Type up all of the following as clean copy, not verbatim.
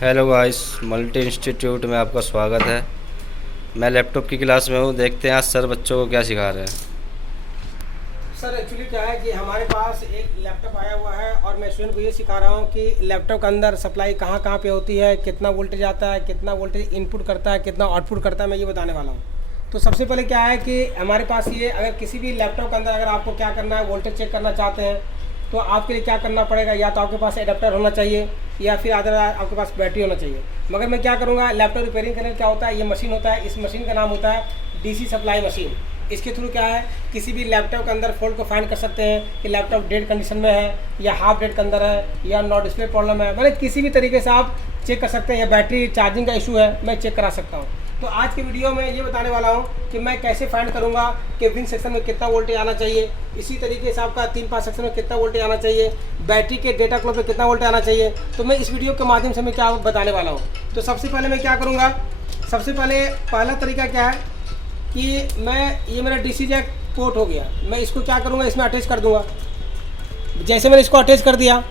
Hello guys, multi institute में आपका स्वागत है। मैं लैपटॉप की क्लास में हूँ। देखते हैं आज सर बच्चों को क्या सिखा रहे हैं। सर एक्चुअली क्या है कि हमारे पास एक लैपटॉप आया हुआ है और मैं स्टूडेंट को ये सिखा रहा हूँ कि लैपटॉप के अंदर सप्लाई कहाँ कहाँ पे होती है, कितना वोल्टेज आता है, कितना वोल्टेज इनपुट करता है, कितना आउटपुट करता है, मैं ये बताने वाला हूँ। तो सबसे पहले क्या है कि हमारे पास ये अगर किसी भी लैपटॉप के अंदर अगर आपको क्या करना है, वोल्टेज चेक करना चाहते हैं तो आपके लिए क्या करना पड़ेगा, या तो आपके पास एडाप्टर होना चाहिए या फिर अदर आपके पास बैटरी होना चाहिए। मगर मैं क्या करूँगा, लैपटॉप रिपेयरिंग करने क्या होता है, ये मशीन होता है, इस मशीन का नाम होता है डीसी सप्लाई मशीन। इसके थ्रू क्या है, किसी भी लैपटॉप के अंदर फॉल्ट को फाइंड कर सकते हैं कि लैपटॉप डेड कंडीशन में है या हाफ डेड के अंदर है या नॉट डिस्प्ले प्रॉब्लम है, मतलब किसी भी तरीके से आप चेक कर सकते हैं, या बैटरी चार्जिंग का इशू है मैं चेक करा सकता हूँ। तो आज के वीडियो में ये बताने वाला हूँ कि मैं कैसे फाइंड करूँगा कि विन सेक्शन में कितना वोल्टेज आना चाहिए, इसी तरीके से आपका 3-5 सेक्शन में कितना वोल्टेज आना चाहिए, बैटरी के डेटा क्लॉक पे कितना वोल्टेज आना चाहिए। तो मैं इस वीडियो के माध्यम से मैं क्या बताने वाला हूँ। तो सबसे पहले मैं क्या करूँगा, सबसे पहले पहला तरीका क्या है कि ये मेरा डीसी जैक पोर्ट हो गया, मैं इसको क्या करूँगा, इसमें अटैच कर दूँगा। जैसे मैंने इसको अटैच कर दिया,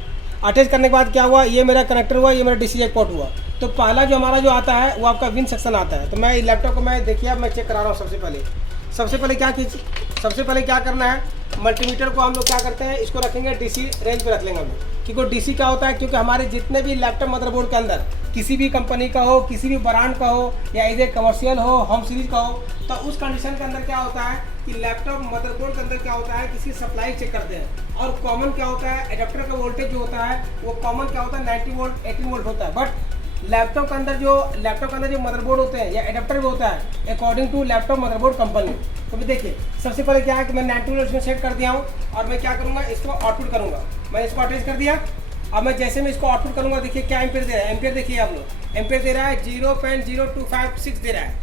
अटैच करने के बाद क्या हुआ, ये मेरा कनेक्टर हुआ, ये मेरा डीसी जैक पोर्ट हुआ। तो पहला जो हमारा जो आता है वो आपका विन सेक्शन आता है। तो मैं लैपटॉप को मैं देखिए अब मैं चेक करा रहा हूँ। सबसे पहले क्या करना है, मल्टीमीटर को हम लोग क्या करते हैं, इसको रखेंगे डीसी रेंज पे रख लेंगे हम लोग। क्योंकि डीसी क्या होता है, क्योंकि हमारे जितने भी लैपटॉप मदरबोर्ड के अंदर किसी भी कंपनी का हो, किसी भी ब्रांड का हो, या इधर कमर्शियल हो, होम सीरीज का हो, तो उस कंडीशन के अंदर क्या होता है कि लैपटॉप मदरबोर्ड के अंदर क्या होता है, किसी सप्लाई चेक करते हैं। और कॉमन क्या होता है, एडाप्टर का वोल्टेज जो होता है वो कॉमन क्या होता है 90 वोल्ट 18 वोल्ट होता है। बट लैपटॉप के अंदर जो मदरबोर्ड होते हैं या एडाप्टर भी होता है according to laptop motherboard company. तो देखिए सबसे पहले क्या है कि मैं 90 वोल्ट इसमें सेट कर दिया हूँ और मैं क्या करूँगा, इसको आउटपुट करूँगा। मैंने इसको अटैच कर दिया। अब मैं जैसे मैं इसको आउटपुट करूँगा, देखिए क्या एम्पेयर दे रहा है, एम्पेयर देखिए आप लोग, एम्पेयर दे रहा है 0.0256 दे रहा है।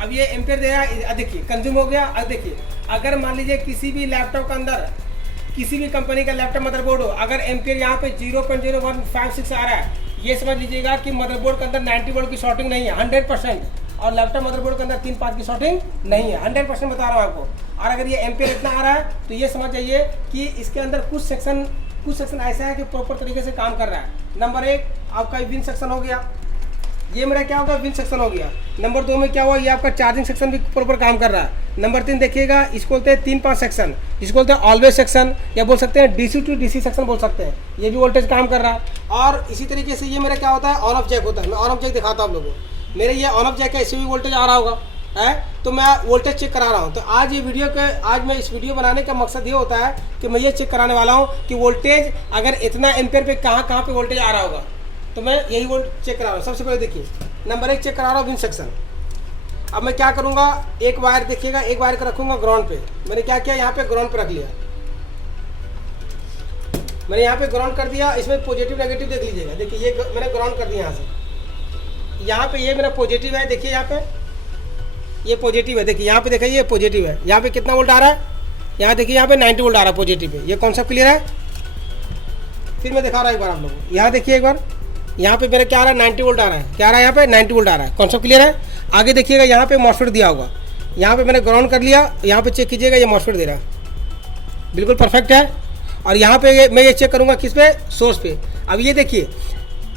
अब ये एम्पेयर दे रहा है, देखिए कंज्यूम हो गया। अब देखिए अगर मान लीजिए किसी भी लैपटॉप के अंदर किसी भी कंपनी का लैपटॉप मदरबोर्ड हो, अगर एम्पेयर यहाँ पे 0.0156 आ रहा है, ये समझ लीजिएगा कि मदरबोर्ड के अंदर 90 वोल्ट की शॉर्टिंग नहीं है 100%, और लैपटॉप मदरबोर्ड के अंदर 3-5 की शॉर्टिंग नहीं है 100% बता रहा हूँ आपको। और अगर ये एम्पेयर इतना आ रहा है तो ये समझ जाइए कि इसके अंदर कुछ सेक्शन ऐसा है कि प्रॉपर तरीके से काम कर रहा है। नंबर 1 आपका विन सेक्शन हो गया, ये मेरा क्या होगा, विन सेक्शन हो गया। नंबर 2 में क्या हुआ, ये आपका चार्जिंग सेक्शन भी प्रॉपर काम कर रहा है। नंबर 3 देखिएगा, इसको बोलते हैं 3-5 सेक्शन, जिसको बोलते हैं ऑलवेज सेक्शन, या बोल सकते हैं डीसी टू डीसी सेक्शन बोल सकते हैं, ये भी वोल्टेज काम कर रहा है। और इसी तरीके से ये मेरा क्या होता है, ऑन ऑफ जैक होता है। मैं ऑन ऑफ जैक दिखाता हूँ आप लोगों को, मेरे ये ऑन ऑफ जैक है, इससे भी वोल्टेज आ रहा होगा है, तो मैं वोल्टेज चेक करा रहा हूँ। तो आज मैं इस वीडियो बनाने का मकसद ये होता है कि मैं ये चेक कराने वाला हूँ कि वोल्टेज अगर इतना एम्पेयर पे कहाँ पे वोल्टेज आ रहा होगा। तो मैं यही वोल्ट चेक करा रहा हूँ। सबसे पहले देखिए नंबर 1 चेक करा रहा हूँ विन सेक्शन। अब मैं क्या करूँगा, एक वायर देखिएगा, एक वायर को रखूँगा ग्राउंड पे। मैंने क्या किया, यहाँ पे ग्राउंड पे रख लिया, मैंने यहाँ पे ग्राउंड कर दिया। इसमें पॉजिटिव नेगेटिव देख लीजिएगा, देखिए ये मैंने ग्राउंड कर दिया यहाँ से। यहाँ पे ये मेरा पॉजिटिव है, देखिए यहाँ पे ये पॉजिटिव है, देखिए यहाँ पे देखिए ये पॉजिटिव है। यहाँ पे कितना वोल्ट आ रहा है, यहाँ देखिए यहाँ पे 90 वोल्ट आ रहा है पॉजिटिव पे। ये कॉन्सेप्ट क्लियर है। फिर मैं दिखा रहा हूँ एक बार आप लोगों को, यहाँ देखिए एक बार, यहाँ पे मेरा क्या आ रहा है 90 वोल्ट आ रहा है, क्या आ रहा है यहाँ पे 90 वोल्ट आ रहा है। कॉन्सेप्ट क्लियर है। आगे देखिएगा यहाँ पे मॉसफेट दिया होगा, यहाँ पे मैंने ग्राउंड कर लिया, यहाँ पे चेक कीजिएगा ये मॉसफेट दे रहा है, बिल्कुल परफेक्ट है। और यहाँ पे मैं ये चेक करूँगा किस पे, सोर्स पे। अब ये देखिए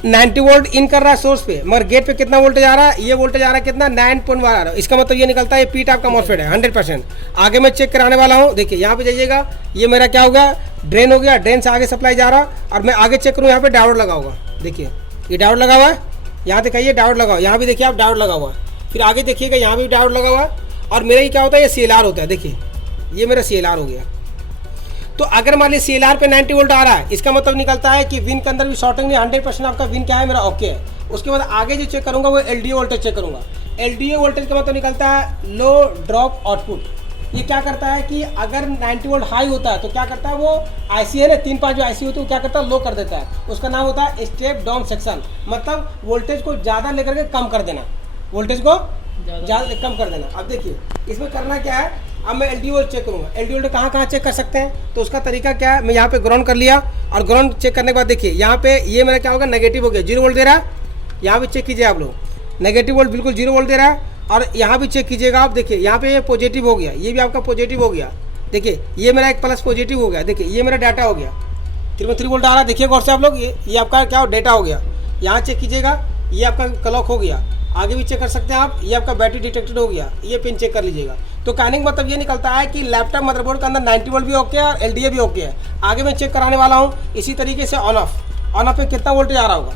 90 वोल्ट इन कर रहा है सोर्स पे, मगर गेट पे कितना वोल्टेज आ रहा है, ये वोल्टेज आ रहा है कितना 9.1 आ रहा है। इसका मतलब ये निकलता है ये पी टाइप का मॉसफेट है 100%। आगे मैं चेक कराने वाला हूँ, देखिए यहाँ पे जाइएगा, ये मेरा क्या हो गया, ड्रेन हो गया, ड्रेन से आगे सप्लाई जा रहा। और मैं आगे चेक करूँ, यहाँ पे डायोड लगा होगा, देखिए ये डायोड लगा हुआ है, यहाँ दिखाइए डायोड लगा हुआ है, यहाँ भी देखिए आप डायोड लगा हुआ है। फिर आगे देखिएगा यहाँ भी डायोड लगा हुआ है। और मेरा ये क्या होता है, ये CLR होता है, देखिए ये मेरा CLR हो गया। तो अगर मान लीजिए CLR पे 90 वोल्ट आ रहा है, इसका मतलब निकलता है कि विन के अंदर भी शॉर्टिंग नहीं, 100% आपका विन क्या है, मेरा ओके है। उसके बाद आगे जो चेक करूँगा वो LDO वोल्टेज चेक करूँगा। LDO वोल्टेज का मतलब निकलता है लो ड्रॉप आउटपुट। ये क्या करता है कि अगर 90 वोल्ट हाई होता है तो क्या करता है, वो IC है ना, 3-5 जो IC होती है वो क्या करता है, लो कर देता है। उसका नाम होता है स्टेप डाउन सेक्शन, मतलब वोल्टेज को ज़्यादा लेकर के कम कर देना, वोल्टेज को ज़्यादा कम कर देना। अब देखिए इसमें करना क्या है, अब मैं LDO वोल्ट चेक करूँगा। LDO वोल्ट कहाँ चेक कर सकते हैं, तो उसका तरीका क्या है, मैं यहाँ पे ग्राउंड कर लिया, और ग्राउंड चेक करने के बाद देखिए यहाँ पे ये मेरा क्या होगा, नेगेटिव हो गया, 0 वोल्ट दे रहा है। यहाँ पे चेक कीजिए आप लोग, नेगेटिव वोल्ट बिल्कुल 0 वोल्ट दे रहा है। और यहाँ भी चेक कीजिएगा आप, देखिए यहाँ पे ये पॉजिटिव हो गया, ये भी आपका पॉजिटिव हो गया। देखिए ये मेरा एक प्लस पॉजिटिव हो गया, देखिए ये मेरा डाटा हो गया 3 वोल्ट आ रहा है। देखिए गौर से आप लोग, ये आपका क्या डेटा हो गया। यहाँ चेक कीजिएगा, ये आपका क्लॉक हो गया, आगे भी चेक कर सकते हैं आप, ये आपका बैटरी डिटेक्टेड हो गया, ये पिन चेक कर लीजिएगा। तो कहने का मतलब ये निकलता है कि लैपटॉप मदरबोर्ड के अंदर 90 वोल्ट भी ओके है और LDA भी ओके है। आगे मैं चेक कराने वाला हूँ इसी तरीके से ऑन ऑफ पे कितना वोल्टेज आ रहा होगा।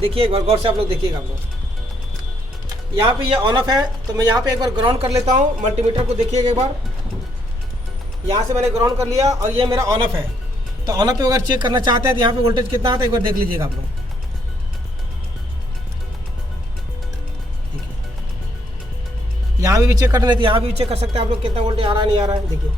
देखिए एक बार गौर से आप लोग देखिएगा। आप लोग यहाँ पे ये ऑन ऑफ है, तो मैं यहाँ पे एक बार ग्राउंड कर लेता हूँ। मल्टीमीटर को देखिएगा एक बार, यहाँ से मैंने ग्राउंड कर लिया और ये मेरा ऑन ऑफ है। तो ऑन ऑफ पे अगर चेक करना चाहते हैं तो यहाँ पे वोल्टेज कितना आता है एक बार देख लीजिएगा आप लोग। यहाँ भी चेक करना है तो यहाँ भी चेक कर सकते हैं आप लोग कितना वोल्टेज आ रहा है नहीं आ रहा है। देखिए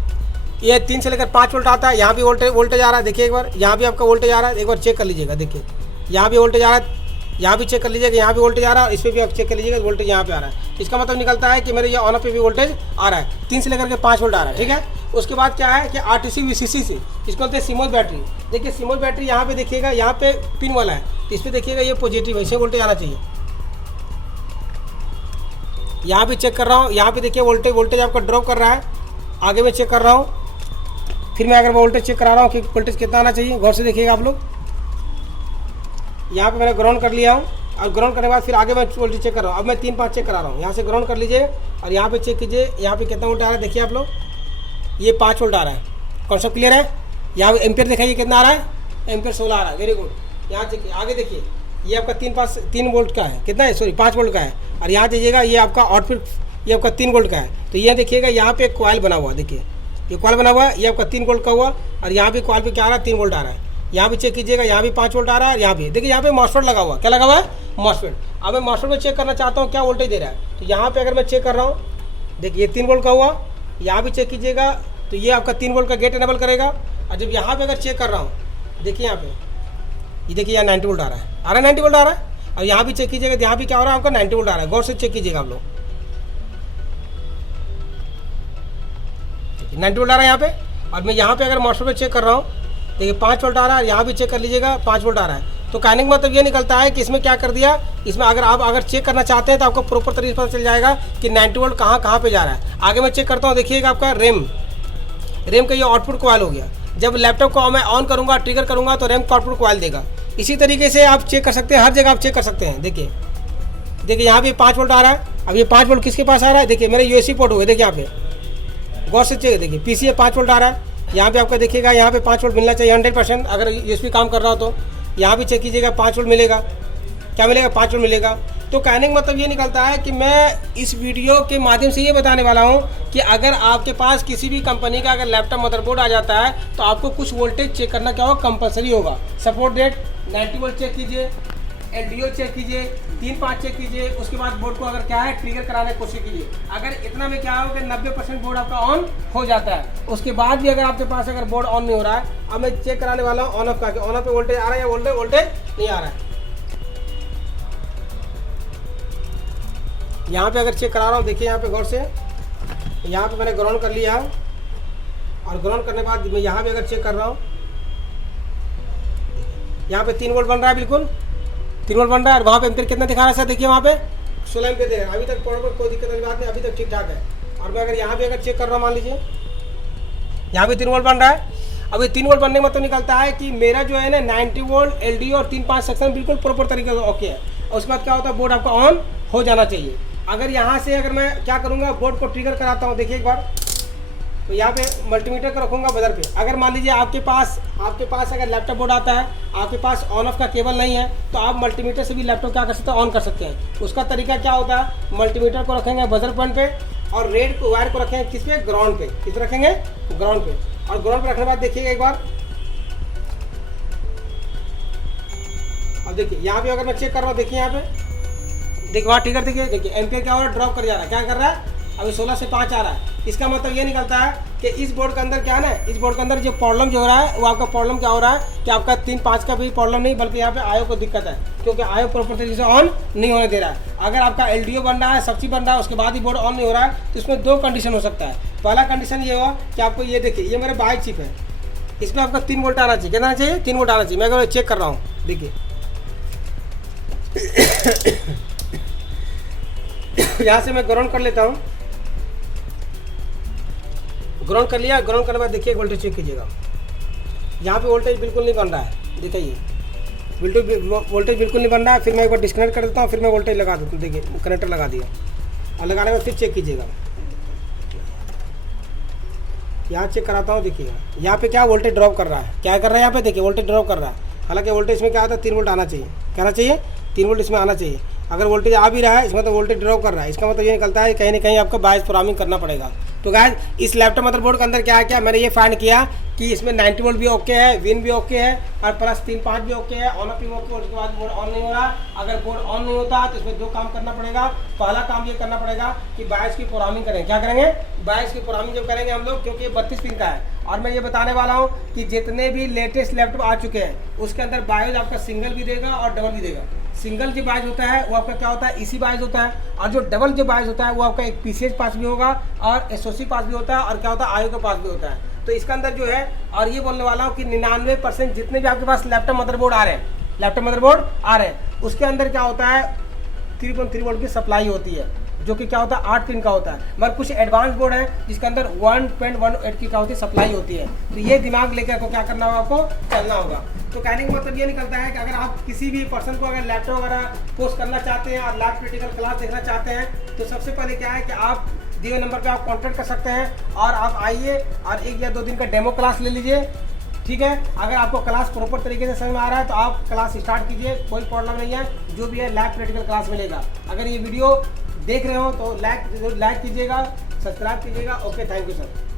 ये 3 से लेकर 5 वोल्ट आता है, यहाँ भी वोल्टेज आ रहा है। देखिए एक बार यहाँ भी आपका वोल्टेज आ रहा है, एक बार चेक कर लीजिएगा। देखिए यहाँ भी वोल्टेज आ रहा है, यहाँ भी चेक कर लीजिएगा, यहाँ भी वोल्टेज आ रहा है, इस पर भी आप चेक कर लीजिएगा वोल्टेज यहाँ पे आ रहा है। इसका मतलब निकलता है कि मेरे ये ऑन ऑफ पे भी वोल्टेज आ रहा है, 3 से लेकर के 5 वोल्ट आ रहा है। ठीक है, उसके बाद क्या है कि RTC VCC से इसको बोलते हैं CMOS बैटरी। देखिए CMOS बैटरी यहाँ पे देखिएगा, यहाँ पे पिन वाला है, इस पर देखिएगा ये पॉजिटिव है, इसे वोल्टेज आना चाहिए। यहाँ भी चेक कर रहा हूँ, यहाँ पे देखिए वोल्टेज आपका ड्रॉप कर रहा है। आगे मैं चेक कर रहा हूँ, फिर मैं अगर वोल्टेज चेक करा रहा हूँ कि वोल्टेज कितना आना चाहिए, गौर से देखिएगा आप लोग। यहाँ पे मैंने ग्राउंड कर लिया हूँ और ग्राउंड करने के बाद फिर आगे मैं वोल्टेज चेक कर रहा हूँ। अब मैं 3-5 चेक करा रहा हूँ। यहाँ से ग्राउंड कर लीजिए और यहाँ पे चेक कीजिए, यहाँ पे कितना वोल्ट आ रहा है देखिए आप लोग, ये 5 वोल्ट आ रहा है। कॉन्सेप्ट क्लियर है। यहाँ एम्पियर दिखाइए कितना आ रहा है, एम्पियर 16 आ रहा है। Very good. यहाँ देखिए आगे देखिए, ये आपका 3 वोल्ट का है, कितना है सॉरी 5 वोल्ट का है। और यहाँ दीजिएगा ये आपका आउटपुट, ये आपका 3 वोल्ट का है। तो ये देखिएगा यहाँ पे एक कॉइल बना हुआ है, देखिए ये कॉइल बना हुआ है, ये आपका 3 वोल्ट का हुआ और यहाँ भी कॉइल पे क्या आ रहा है 3 वोल्ट आ रहा है। यहाँ भी चेक कीजिएगा, यहाँ भी 5 वोल्ट आ रहा है। यहाँ भी देखिए यहाँ पे मॉसफेट लगा हुआ है, क्या लगा हुआ है मॉसफेट। अब मैं मॉसफेट में चेक करना चाहता हूँ क्या वोल्टेज दे रहा है। तो यहाँ पे अगर मैं चेक कर रहा हूँ, देखिए 3 वोल्ट का हुआ, यहाँ भी चेक कीजिएगा तो ये आपका 3 वोल्ट का गेट इनेबल करेगा। और जब यहाँ पे अगर चेक कर रहा हूँ, देखिए यहाँ पे ये देखिए यहाँ 90 वोल्ट आ रहा है, 90 वोल्ट आ रहा है। और यहाँ भी चेक कीजिएगा, यहाँ भी क्या हो रहा है आपका 90 वोल्ट आ रहा है। गौर से चेक कीजिएगा आप लोग, 90 वोल्ट आ रहा है यहाँ पे। और मैं यहाँ पे अगर मॉसफेट पे चेक कर रहा हूँ, देखिए 5 वोल्ट आ रहा है, यहाँ भी चेक कर लीजिएगा 5 वोल्ट आ रहा है। तो कहने का मतलब ये निकलता है कि इसमें क्या कर दिया, इसमें अगर चेक करना चाहते हैं तो आपको प्रॉपर तरीके से पता चल जाएगा कि 90 वोल्ट कहाँ पे जा रहा है। आगे मैं चेक करता हूँ, देखिएगा आपका रैम का ये आउटपुट कॉइल हो गया। जब लैपटॉप को मैं ऑन करूँगा, ट्रिगर करूँगा तो रैम का आउटपुट कॉइल देगा। इसी तरीके से आप चेक कर सकते हैं, हर जगह आप चेक कर सकते हैं। देखिए यहाँ भी 5 वोल्ट आ रहा है। अब ये 5 वोल्ट किसके पास आ रहा है, देखिए मेरे USB पोर्ट हो गए, देखिए यहाँ पे गौर से चेक, देखिए PC है 5 वोल्ट आ रहा है। यहाँ पे आपका देखिएगा यहाँ पे 5 वोल्ट मिलना चाहिए 100% अगर USB काम कर रहा हो तो। यहाँ भी चेक कीजिएगा 5 वोल्ट मिलेगा, क्या मिलेगा 5 वोल्ट मिलेगा। तो कहने का मतलब ये निकलता है कि मैं इस वीडियो के माध्यम से ये बताने वाला हूँ कि अगर आपके पास किसी भी कंपनी का अगर लैपटॉप मदरबोर्ड आ जाता है तो आपको कुछ वोल्टेज चेक करना क्या होगा, कंपलसरी होगा। सपोर्ट रेट 90 वोल्ट चेक कीजिए, LDO चेक कीजिए, 3-5 चेक कीजिए। उसके बाद बोर्ड को अगर क्या है ट्रिगर कराने की कोशिश कीजिए। अगर इतना में क्या होगा 90% बोर्ड आपका ऑन हो जाता है। उसके बाद भी अगर आपके पास अगर बोर्ड ऑन नहीं हो रहा है, अब मैं चेक कराने वाला हूँ ऑन ऑफ का, ऑन ऑफ पे वोल्टेज आ रहा है या वोल्टेज नहीं आ रहा है। यहाँ पे अगर चेक करा रहा हूँ, देखिए यहाँ पे गौर से, यहाँ पे मैंने ग्राउंड कर लिया और ग्राउंड करने के बाद मैं यहाँ पे अगर चेक कर रहा हूँ, यहाँ पे 3 वोल्ट बन रहा है, बिल्कुल 3 वोल्ट बन रहा है। और वहाँ पे एम्पियर कितना दिखा रहा है सर, देखिए वहाँ पे 16 एम्पियर दे रहा है। अभी तक प्रॉब्लम कोई दिक्कत वाली बात नहीं, अभी तक ठीक ठाक है। और मैं अगर यहाँ पे अगर चेक कर रहा हूँ, मान लीजिए यहाँ पे 3 वोल्ट बन रहा है। अब ये 3 वोल्ट बनने का मतलब निकलता है कि मेरा जो है ना 90 वोल्ट LDO और 3-5 सेक्शन बिल्कुल प्रॉपर तरीके से ओके है। और उसके बाद क्या होता है, बोर्ड आपका ऑन हो जाना चाहिए। अगर यहाँ से अगर मैं क्या करूँगा, बोर्ड को ट्रिगर कराता हूँ, देखिए एक बार, तो यहाँ पे मल्टीमीटर को रखूँगा बदल पे। अगर मान लीजिए आपके पास अगर लैपटॉप बोर्ड आता है, आपके पास ऑन ऑफ का केबल नहीं है, तो आप मल्टीमीटर से भी लैपटॉप क्या कर सकते हैं, ऑन कर सकते हैं। उसका तरीका क्या होता है, मल्टीमीटर को रखेंगे बजर पॉइंट पे और रेड वायर को रखेंगे किस पे, ग्राउंड पे। किस पे रखेंगे, ग्राउंड पे। और ग्राउंड पे रखने के बाद देखिएगा एक बार, अब देखिए यहाँ पे अगर मैं चेक कर रहा हूँ, देखिए यहाँ पे देखिए वहाँ ट्रिगर, देखिए एम्पियर क्या हो रहा है, ड्रॉप कर जा रहा है। क्या कर रहा है, अभी 16 से 5 आ रहा है। इसका मतलब ये निकलता है कि इस बोर्ड के अंदर क्या है ना, इस बोर्ड के अंदर जो प्रॉब्लम जो हो रहा है वो आपका प्रॉब्लम क्या हो रहा है कि आपका 3-5 का भी प्रॉब्लम नहीं, बल्कि यहाँ पे आयो को दिक्कत है, क्योंकि आयो प्रॉपर तरीके से ऑन नहीं होने दे रहा है। अगर आपका LDO बन रहा है, सब चीज़ बन रहा है, उसके बाद ही बोर्ड ऑन नहीं हो रहा है, तो इसमें 2 कंडीशन हो सकता है। पहला कंडीशन ये हुआ कि आपको ये देखिए, ये मेरा बाइक चिप है, इसमें आपका 3 वोल्ट आना चाहिए। कितना आना चाहिए, 3 वोल्ट आना चाहिए। मैं अगर चेक कर रहा हूँ, देखिए यहाँ से मैं ग्राउंड कर लेता हूँ, ग्राउंड कर लिया। ग्राउंड करने के बाद देखिए वोल्टेज चेक कीजिएगा, यहाँ पे वोल्टेज बिल्कुल नहीं बन रहा है, देखिए वोल्टेज बिल्कुल नहीं बन रहा है। फिर मैं एक बार डिस्कनेक्ट कर देता हूँ, फिर मैं वोल्टेज लगा देता हूँ। देखिए कनेक्टर लगा दिया और लगाने के बाद फिर चेक कीजिएगा। यहाँ चेक कराता हूँ, देखिएगा यहाँ पे क्या वोल्टेज ड्रॉप कर रहा है, क्या कर रहा है यहाँ पे, देखिए वोल्टेज ड्रॉप कर रहा है। हालांकि वोल्टेज में क्या आता है 3 वोल्ट आना चाहिए, कहना चाहिए 3 वोल्ट इसमें आना चाहिए। अगर वोल्टेज आ भी रहा है इसमें तो वोल्टेज ड्रॉप कर रहा है, इसका मतलब ये निकलता है कहीं ना कहीं आपको बायस प्रोग्रामिंग करना पड़ेगा। तो गाइस इस लैपटॉप मदरबोर्ड के अंदर क्या है, क्या मैंने ये फाइंड किया कि इसमें 90 वोल्ट भी ओके है, विन भी ओके है और प्लस 3-5 भी ओके है, ऑन ऑफ भी ओके। उसके बाद बोर्ड ऑन नहीं हो रहा। अगर बोर्ड ऑन नहीं होता तो इसमें 2 काम करना पड़ेगा। पहला काम ये करना पड़ेगा कि बायस की प्रोग्रामिंग करें। क्या करेंगे, बायस की प्रोग्रामिंग जब करेंगे हम लोग, क्योंकि 32 पिन का है। और मैं ये बताने वाला हूँ कि जितने भी लेटेस्ट लैपटॉप आ चुके हैं उसके अंदर बायस आपका सिंगल भी देगा और डबल भी देगा। सिंगल जो बायस होता है वो आपका क्या होता है, इसी बायस होता है। और जो डबल जो बायस होता है वो आपका एक पीसीएच पास भी होगा और एसओसी पास भी होता है और क्या होता है, आईओ के पास भी होता है। तो इसका अंदर जो है, और ये बोलने वाला हूँ कि 99% जितने भी आपके पास लैपटॉप मदरबोर्ड आ रहे हैं, उसके अंदर क्या होता है 3.3 वोल्ट की सप्लाई होती है, जो कि क्या होता है 8 पिन का होता है। मगर कुछ एडवांस बोर्ड है जिसके अंदर 1.18 की क्या होती है, सप्लाई होती है। तो ये दिमाग लेकर आपको क्या करना होगा, आपको चलना होगा। तो कहने का मतलब ये निकलता है कि अगर आप किसी भी पर्सन को अगर लैपटॉप वगैरह पोस्ट करना चाहते हैं और लैब प्रैक्टिकल क्लास देखना चाहते हैं, तो सबसे पहले क्या है कि आप दिए हुए नंबर पे आप कांटेक्ट कर सकते हैं और आप आइए और 1 या 2 दिन का डेमो क्लास ले लीजिए। ठीक है, अगर आपको क्लास प्रॉपर तरीके से समझ में आ रहा है तो आप क्लास स्टार्ट कीजिए, कोई प्रॉब्लम नहीं है। जो भी है लैब प्रैक्टिकल क्लास मिलेगा। अगर ये वीडियो देख रहे हो तो लाइक कीजिएगा, सब्सक्राइब कीजिएगा। Okay, thank you sir.